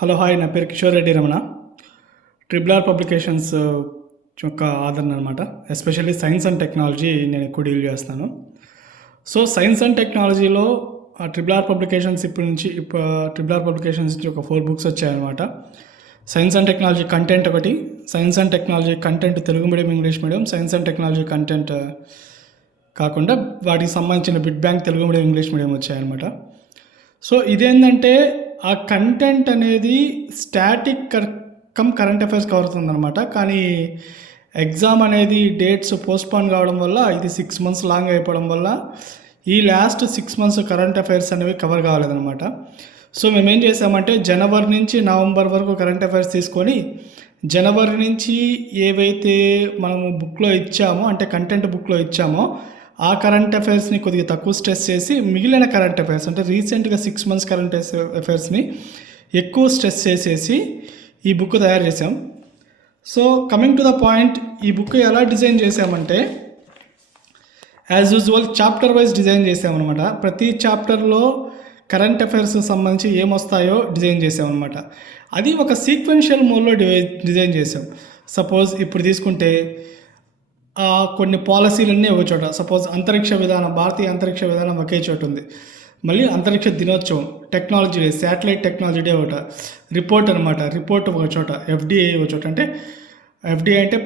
Hello hi. నా పేరు Kishore Reddy Ramana. Triple R publications యొక్క ఆదరణ అనమాట ఎస్పెషల్లీ సైన్స్ అండ్ టెక్నాలజీ నేను ఎక్కువ డీల్ చేస్తాను. సో సైన్స్ అండ్ టెక్నాలజీలో ట్రిపుల్ ఆర్ పబ్లికేషన్స్ ఇప్పటి నుంచి ఇప్పుడు ట్రిపుల్ ఆర్ పబ్లికేషన్స్ నుంచి ఒక ఫోర్ బుక్స్ వచ్చాయన్నమాట. సైన్స్ అండ్ టెక్నాలజీ కంటెంట్ ఒకటి science and technology content Telugu medium English medium science and technology content కాకుండా వాటికి సంబంధించిన bid bank Telugu medium English medium వచ్చాయన్నమాట. సో ఇదేంటంటే ఆ కంటెంట్ అనేది static cum current affairs cover అవుతుందన్నమాట. కానీ ఎగ్జామ్ అనేది డేట్స్ పోస్ట్పోన్ కావడం వల్ల ఇది సిక్స్ మంత్స్ లాంగ్ అయిపోవడం వల్ల ఈ last six months current affairs అనేవి కవర్ కావాలన్నమాట సో మేము ఏం చేసామంటే జనవరి నుంచి నవంబర్ వరకు కరెంట్ అఫైర్స్ తీసుకొని జనవరి నుంచి ఏవైతే మనము బుక్లో ఇచ్చామో అంటే కంటెంట్ బుక్లో ఇచ్చామో ఆ కరెంట్ అఫైర్స్ని కొద్దిగా తక్కువ స్ట్రెస్ చేసి మిగిలిన కరెంట్ అఫైర్స్ అంటే రీసెంట్గా సిక్స్ మంత్స్ కరెంట్ అఫైర్స్ని ఎక్కువ స్ట్రెస్ చేసేసి ఈ బుక్ తయారు చేసాం so coming to the point ఈ బుక్ ఎలా డిజైన్ చేసామంటే as usual chapter wise design చేసామన్నమాట ప్రతి చాప్టర్లో కరెంట్ అఫైర్స్ సంబంధించి ఏమొస్తాయో డిజైన్ చేసామన్నమాట అది ఒక సీక్వెన్షియల్ మోడ్లో డిజైన్ చేసాం సపోజ్ ఇప్పుడు తీసుకుంటే కొన్ని పాలసీలన్నీ ఒక చోట. సపోజ్ అంతరిక్ష విధానం భారతీయ అంతరిక్ష విధానం ఒకే చోట ఉంది. మళ్ళీ అంతరిక్ష దినోత్సవం technology day satellite technology day ఒకట. రిపోర్ట్ అనమాట రిపోర్ట్ ఒక చోట. ఎఫ్డిఐ ఒక చోట. అంటే ఎఫ్డిఐ అంటే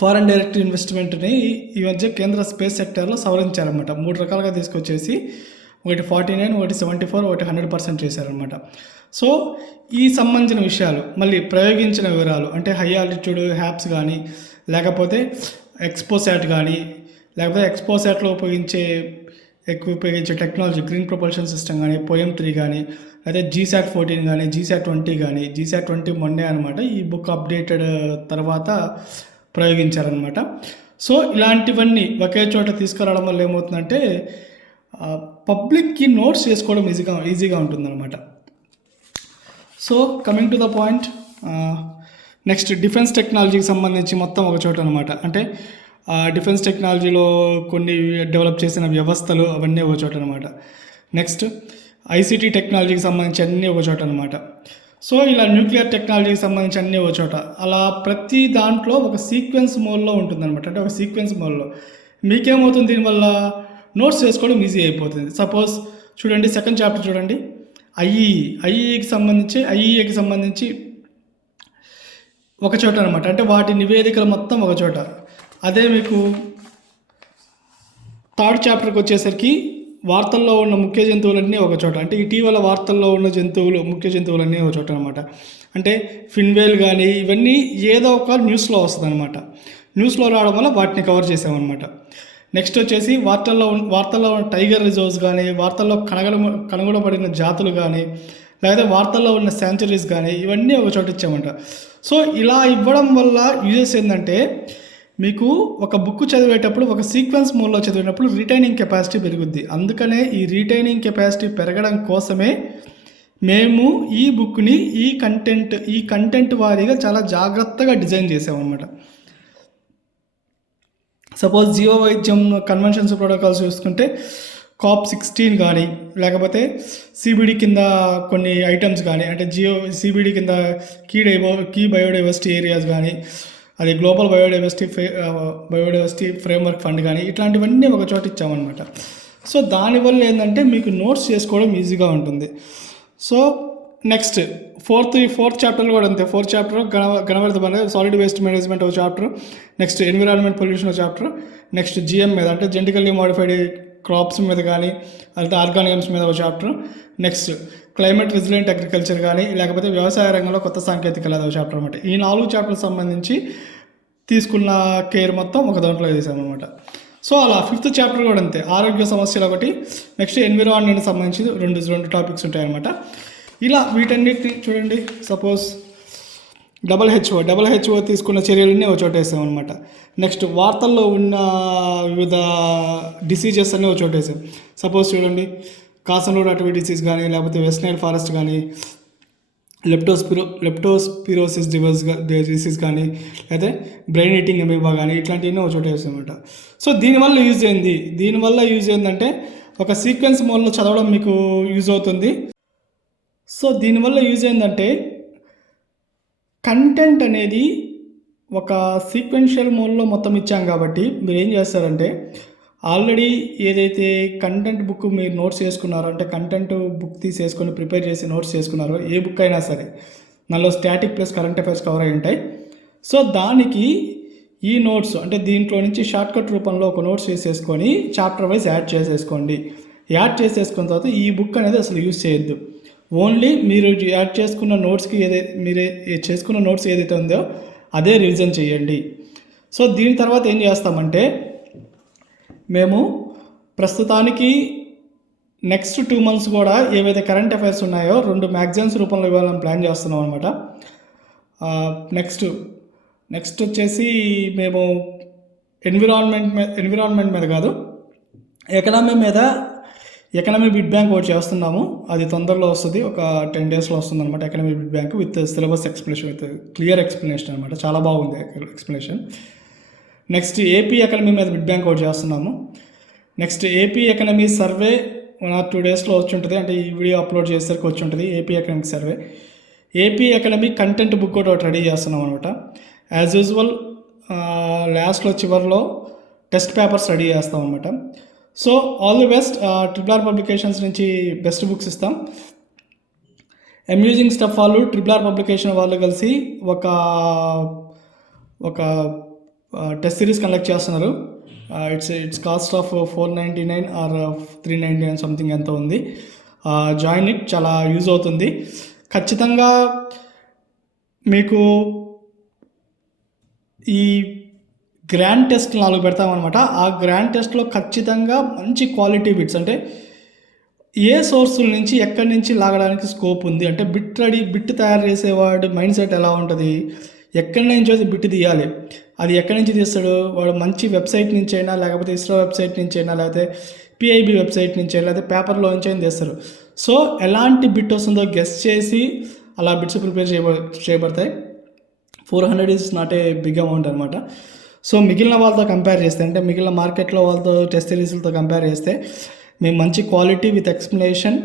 ఫారెన్ డైరెక్ట్ ఇన్వెస్ట్మెంట్ని ఈ మధ్య కేంద్ర స్పేస్ సెక్టర్లో సవరించారనమాట మూడు రకాలుగా తీసుకొచ్చేసి ఒకటి ఫార్టీ నైన్ ఒకటి సెవెంటీ ఫోర్ ఒకటి హండ్రెడ్ పర్సెంట్ చేశారనమాట సో ఈ సంబంధించిన విషయాలు మళ్ళీ ప్రయోగించిన వివరాలు అంటే హై ఆల్టిట్యూడ్ హ్యాప్స్ కానీ లేకపోతే ఎక్స్పోసాట్ కానీ లేకపోతే ఎక్స్పోసాట్లో ఉపయోగించే ఎక్కువ ఉపయోగించే టెక్నాలజీ గ్రీన్ ప్రొపల్షన్ సిస్టమ్ కానీ పోయం త్రీ కానీ అదే జీసాట్ ఫోర్టీన్ కానీ జీసాట్ ట్వంటీ కానీ జీసాట్ ట్వంటీ మొన్నే అనమాట ఈ బుక్ అప్డేటెడ్ తర్వాత ప్రయోగించారనమాట సో ఇలాంటివన్నీ ఒకే చోట తీసుకురావడం వల్ల ఏమవుతుందంటే పబ్లిక్కి నోట్స్ చేసుకోవడం ఈజీగా ఈజీగా ఉంటుందన్నమాట. So coming to the point next defence టెక్నాలజీకి సంబంధించి మొత్తం ఒక చోట అనమాట అంటే డిఫెన్స్ టెక్నాలజీలో కొన్ని డెవలప్ చేసిన వ్యవస్థలు అవన్నీ ఒక చోట అనమాట నెక్స్ట్ ఐసీటీ టెక్నాలజీకి సంబంధించి అన్నీ ఒక చోట అనమాట సో ఇలా న్యూక్లియర్ టెక్నాలజీకి సంబంధించి అన్నీ ఒక చోట. అలా ప్రతి దాంట్లో ఒక సీక్వెన్స్ మోడ్లో ఉంటుందన్నమాట. అంటే ఒక సీక్వెన్స్ మోడ్లో. మీకేమవుతుంది దీనివల్ల? నోట్స్ చేసుకోవడం ఈజీ అయిపోతుంది. సపోజ్ చూడండి సెకండ్ చాప్టర్ చూడండి. ఐఈ ఐఈకి సంబంధించి ఐఈఏకి సంబంధించి ఒక చోట అనమాట అంటే వాటి నివేదికలు మొత్తం ఒక చోట. అదే మీకు థర్డ్ చాప్టర్కి వచ్చేసరికి వార్తల్లో ఉన్న ముఖ్య జంతువులన్నీ ఒక చోట. అంటే ఇటీవల వార్తల్లో ఉన్న జంతువులు ముఖ్య జంతువులన్నీ ఒక చోట అనమాట అంటే ఫిన్వేల్ కానీ ఇవన్నీ ఏదో ఒక న్యూస్లో వస్తుంది అనమాట న్యూస్లో రావడం వల్ల వాటిని కవర్ చేసామన్నమాట. నెక్స్ట్ వచ్చేసి వార్తల్లో వార్తల్లో ఉన్న టైగర్ రిజర్వ్స్ కానీ వార్తల్లో కనగడ కనుగొనబడిన జాతులు కానీ లేకపోతే వార్తల్లో ఉన్న సెంచరీస్ కానీ ఇవన్నీ ఒక చోట ఇచ్చామంట. సో ఇలా ఇవ్వడం వల్ల యూజెస్ ఏంటంటే మీకు ఒక బుక్ చదివేటప్పుడు ఒక సీక్వెన్స్ మోడ్లో చదివేటప్పుడు రిటైనింగ్ కెపాసిటీ పెరుగుద్ది. అందుకనే ఈ రిటైనింగ్ కెపాసిటీ పెరగడం కోసమే మేము ఈ బుక్ని ఈ కంటెంట్ ఈ కంటెంట్ వారీగా చాలా జాగ్రత్తగా డిజైన్ చేసామన్నమాట. సపోజ్ జీవ వైద్యం కన్వెన్షన్స్ ప్రోటోకాల్స్ చూసుకుంటే కాప్ సిక్స్టీన్ కానీ లేకపోతే సిబిడి కింద కొన్ని ఐటమ్స్ కానీ అంటే జియో సిబిడి కింద కీ డైవో కీ బయోడైవర్సిటీ ఏరియాస్ కానీ అది గ్లోబల్ బయోడైవర్సిటీ ఫే బయోడైవర్సిటీ ఫ్రేమ్వర్క్ ఫండ్ కానీ ఇట్లాంటివన్నీ ఒక చోట ఇచ్చామన్నమాట. సో దానివల్ల ఏంటంటే మీకు నోట్స్ చేసుకోవడం ఈజీగా ఉంటుంది. సో నెక్స్ట్ ఫోర్త్ ఈ ఫోర్త్ చాప్టర్ కూడా అంతే. ఫోర్త్ చాప్టర్ గణ గణవర్ధ అనేది సాలిడ్ వేస్ట్ మేనేజ్మెంట్ ఒక చాప్టర్ నెక్స్ట్ ఎన్విరాన్మెంట్ పొల్యూషన్ ఒక చాప్టర్ నెక్స్ట్ జిఎం మీద అంటే జెంటికల్లీ మోడిఫైడ్ క్రాప్స్ మీద కానీ లేకపోతే ఆర్గానిజమ్స్ మీద ఒక chapter next climate resilient agriculture కానీ లేకపోతే వ్యవసాయ రంగంలో కొత్త సాంకేతికలు అదొక చాప్టర్ అనమాట ఈ నాలుగు చాప్టర్ సంబంధించి తీసుకున్న కేర్ మొత్తం ఒక దాంట్లో వేసామన్నమాట సో అలా ఫిఫ్త్ చాప్టర్ కూడా అంతే. ఆరోగ్య సమస్యలు ఒకటి నెక్స్ట్ ఎన్విరాన్మెంట్ సంబంధించి రెండు రెండు టాపిక్స్ ఉంటాయన్నమాట. ఇలా వీటన్నిటిని చూడండి. Suppose double HO double HO తీసుకున్న చర్యలన్నీ ఒక చోట వేసాం అనమాట నెక్స్ట్ వార్తల్లో ఉన్న వివిధ డిసీజెస్ అన్నీ ఒక చోట వేసాం. సపోజ్ చూడండి కాసనోడ్ అటవీ డిసీజ్ కానీ లేకపోతే వెస్ట్నైల్ ఫారెస్ట్ కానీ లెప్టోస్పిరో లెప్టోస్పిరోసిస్ డివర్స్ డిసీజ్ కానీ లేదా బ్రెయిన్ ఈటింగ్ అమీబా కానీ ఇట్లాంటివన్నీ ఒక చోట వేసామన్నమాట సో దీనివల్ల యూజ్ అయింది దీనివల్ల యూజ్ ఏంటంటే ఒక సీక్వెన్స్ మోడ్లో చదవడం మీకు యూజ్ అవుతుంది. సో దీనివల్ల యూజ్ ఏంటంటే కంటెంట్ అనేది ఒక సీక్వెన్షియల్ మోడ్లో మొత్తం ఇచ్చాం కాబట్టి మీరు ఏం చేస్తారంటే ఆల్రెడీ ఏదైతే కంటెంట్ బుక్ మీరు నోట్స్ చేసుకున్నారో అంటే కంటెంట్ బుక్ తీసేసుకొని ప్రిపేర్ చేసి నోట్స్ చేసుకున్నారో ఏ బుక్ అయినా సరే నాలో static plus current affairs cover అయి ఉంటాయి. సో దానికి ఈ నోట్స్ అంటే దీంట్లో నుంచి షార్ట్కట్ రూపంలో ఒక నోట్స్ వేసేసుకొని చాప్టర్ వైజ్ యాడ్ చేసేసుకోండి. యాడ్ చేసేసుకున్న తర్వాత ఈ బుక్ అనేది అసలు యూజ్ చేయొద్దు. ఓన్లీ మీరు యాడ్ చేసుకున్న నోట్స్కి ఏదై మీరే చేసుకున్న నోట్స్ ఏదైతే ఉందో అదే రివిజన్ చేయండి. సో దీని తర్వాత ఏం చేస్తామంటే మేము ప్రస్తుతానికి నెక్స్ట్ టూ మంత్స్ కూడా ఏవైతే కరెంట్ అఫైర్స్ ఉన్నాయో రెండు మ్యాగజైన్స్ రూపంలో ఇవ్వాలని ప్లాన్ చేస్తున్నాం అనమాట నెక్స్ట్ నెక్స్ట్ వచ్చేసి మేము ఎన్విరాన్మెంట్ మీద ఎన్విరాన్మెంట్ మీద కాదు ఎకనామీ మీద ఎకనమీ బిడ్ బ్యాంక్ ఒకటి చేస్తున్నాము. అది తొందరలో వస్తుంది. ఒక టెన్ డేస్లో వస్తుంది అనమాట economy bit bank with syllabus explanation with clear explanation అనమాట చాలా బాగుంది ఎక్స్ప్లెనేషన్ నెక్స్ట్ ఏపీ ఎకనమీ మీద బిడ్ బ్యాంక్ ఒకటి చేస్తున్నాము. Next AP economy survey one or two డేస్లో వచ్చి ఉంటుంది అంటే ఈ వీడియో అప్లోడ్ చేసేసరికి వచ్చి ఉంటుంది AP economic survey AP economy content book కూడా ఒకటి రెడీ చేస్తున్నాం అనమాట యాజ్ యూజువల్ లాస్ట్లో చివరిలో టెస్ట్ పేపర్స్ రెడీ చేస్తాం అనమాట so all the best triple R publications నుంచి బెస్ట్ బుక్స్ ఇస్తాం. అమ్యూజింగ్ స్టఫ్ వాళ్ళు ట్రిపుల్ ఆర్ పబ్లికేషన్ వాళ్ళు కలిసి ఒక ఒక టెస్ట్ సిరీస్ కండక్ట్ చేస్తున్నారు. It's it's cost of four ninety nine or three ninety nine something ఎంత ఉంది. Uh, జాయిన్ ఇట్ చాలా యూజ్ అవుతుంది. ఖచ్చితంగా మీకు ఈ గ్రాండ్ టెస్ట్ నాలుగు పెడతామన్నమాట ఆ గ్రాండ్ టెస్ట్లో ఖచ్చితంగా మంచి క్వాలిటీ బిట్స్ అంటే ఏ సోర్సుల నుంచి ఎక్కడి నుంచి లాగడానికి స్కోప్ ఉంది అంటే బిట్ రెడీ బిట్ తయారు చేసేవాడి మైండ్ సెట్ ఎలా ఉంటుంది ఎక్కడి నుంచి అది బిట్ తీయాలి అది ఎక్కడి నుంచి తీస్తాడు వాడు మంచి వెబ్సైట్ నుంచి అయినా లేకపోతే ఇస్రో వెబ్సైట్ నుంచి అయినా లేకపోతే పిఐబి వెబ్సైట్ నుంచి అయినా లేకపోతే పేపర్లో నుంచి అయినా తీస్తారు. సో ఎలాంటి బిట్ వస్తుందో గెస్ట్ చేసి అలా బిట్స్ ప్రిపేర్ చేయబ చేయబడతాయి. Four hundred is not a big amount అనమాట సో మిగిలిన వాళ్ళతో కంపేర్ చేస్తే అంటే మిగిలిన మార్కెట్లో వాళ్ళతో టెస్ట్ సిరీస్లతో కంపేర్ చేస్తే మేము మంచి క్వాలిటీ విత్ ఎక్స్ప్లెనేషన్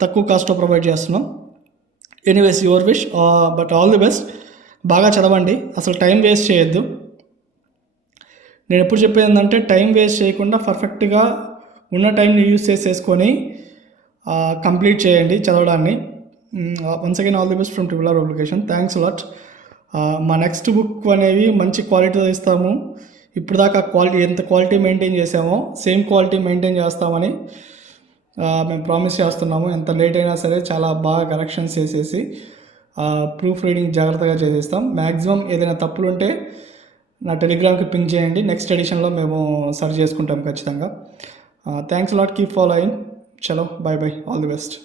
తక్కువ కాస్ట్లో ప్రొవైడ్ చేస్తున్నాం. Anyways your wish but all the best బాగా చదవండి. అసలు టైం వేస్ట్ చేయొద్దు. నేను ఎప్పుడు చెప్పేది ఏంటంటే టైం వేస్ట్ చేయకుండా పర్ఫెక్ట్గా ఉన్న టైంని యూస్ చేసేసుకొని కంప్లీట్ చేయండి చదవడాన్ని. Once again all the best from triple R application thanks lot మా నెక్స్ట్ బుక్ అనేవి మంచి క్వాలిటీతో ఇస్తాము. ఇప్పుడు దాకా క్వాలిటీ ఎంత క్వాలిటీ మెయింటైన్ చేసామో సేమ్ క్వాలిటీ మెయింటైన్ చేస్తామని మేము ప్రామిస్ చేస్తున్నాము. ఎంత లేట్ అయినా సరే చాలా బాగా కరెక్షన్స్ చేసేసి ప్రూఫ్ రీడింగ్ జాగ్రత్తగా చేసేస్తాం. మ్యాక్సిమం ఏదైనా తప్పులు ఉంటే నా టెలిగ్రామ్కి పింక్ చేయండి. నెక్స్ట్ ఎడిషన్లో మేము సర్చ్ చేసుకుంటాం ఖచ్చితంగా. థ్యాంక్స్ లాట్ కీప్ ఫాలోయింగ్ చలో bye bye all the best